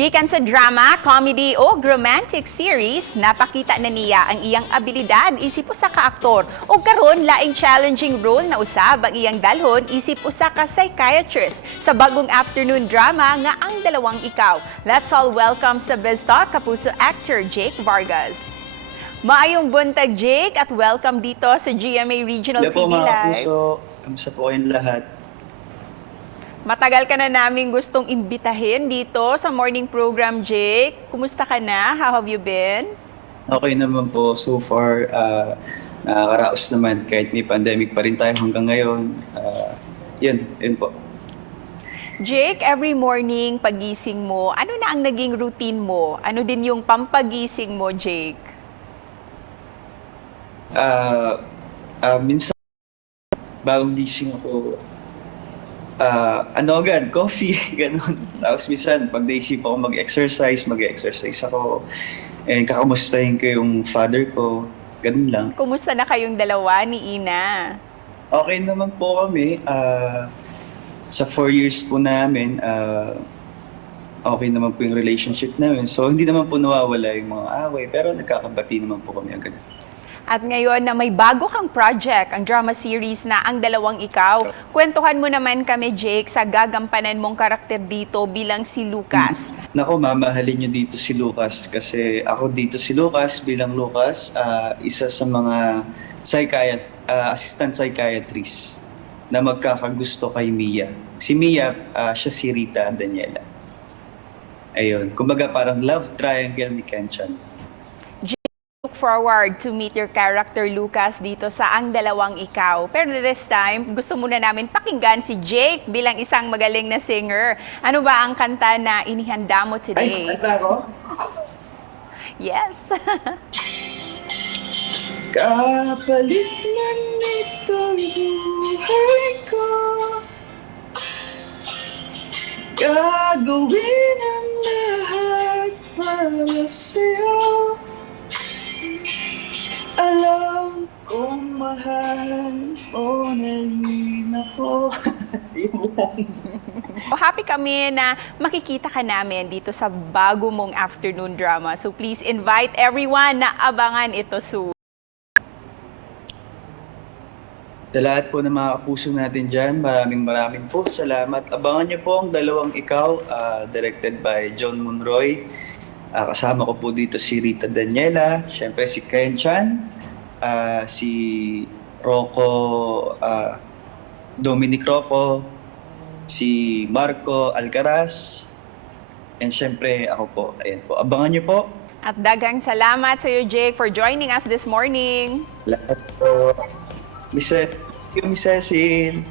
Gikan sa drama, comedy o romantic series, napakita na niya ang iyang abilidad isip usa ka aktor. O karon laing challenging role na usab ang iyang dalhon isip usa ka psychiatrist sa bagong afternoon drama nga Ang Dalawang Ikaw. Let's all welcome sa Biz Talk Kapuso actor Jake Vargas. Maayong buntag, Jake, at welcome dito sa GMA Regional Hello po TV mga Live. kapuso, kamusta po kayong lahat? Matagal ka na namin gustong imbitahin dito sa morning program, Jake. Kumusta ka na? How have you been? Okay naman po so far. Nakakaraos naman kahit may pandemic pa rin tayo hanggang ngayon. Yun po. Jake, every morning pagising mo, ano na ang naging routine mo? Ano din yung pampagising mo, Jake? Minsan, bagong gising ako, agad, coffee, ganun. Tapos minsan, pag naisip ako mag-exercise ako. And kakamustahin ko yung father ko, ganun lang. Kumusta na kayong dalawa ni Ina? Okay naman po kami. Sa 4 years po namin, okay naman po yung relationship namin. So, hindi naman po nawawala yung mga away, pero nagkakabati naman po kami agad. At ngayon na may bago kang project, ang drama series na Ang Dalawang Ikaw, kwentuhan mo naman kami, Jake, sa gagampanan mong karakter dito bilang si Lucas. Nako, mamahalin niyo dito si Lucas kasi ako dito si Lucas bilang Lucas, isa sa mga assistant psychiatrist na magkakagusto kay Mia. Si Mia, siya si Rita Daniela. Ayun, kumbaga parang love triangle ni Kenchan. Look forward to meet your character Lucas dito sa Ang Dalawang Ikaw. Pero this time, gusto muna namin pakinggan si Jake bilang isang magaling na singer. Ano ba ang kanta na inihanda mo today? Ay, kanta ko? Yes. Kapalit man itong buhay ko, gagawin ang lahat para sa'yo. Alam kong mahal mo na rin ako. Happy kami na makikita ka namin dito sa bago mong afternoon drama. So please invite everyone na abangan ito soon. Sa lahat po ng mga kapuso natin dyan, maraming po salamat. Abangan niyo po Ang Dalawang Ikaw, directed by John Monroy. Kasama ko po dito si Rita Daniela, syempre si Kenchan, si Rocco, Dominic Rocco, si Marco Alcaraz, and syempre ako po. Ayan po. Abangan niyo po. At daghang salamat sa iyo, Jake, for joining us this morning. Lahat po. Miss Cecil.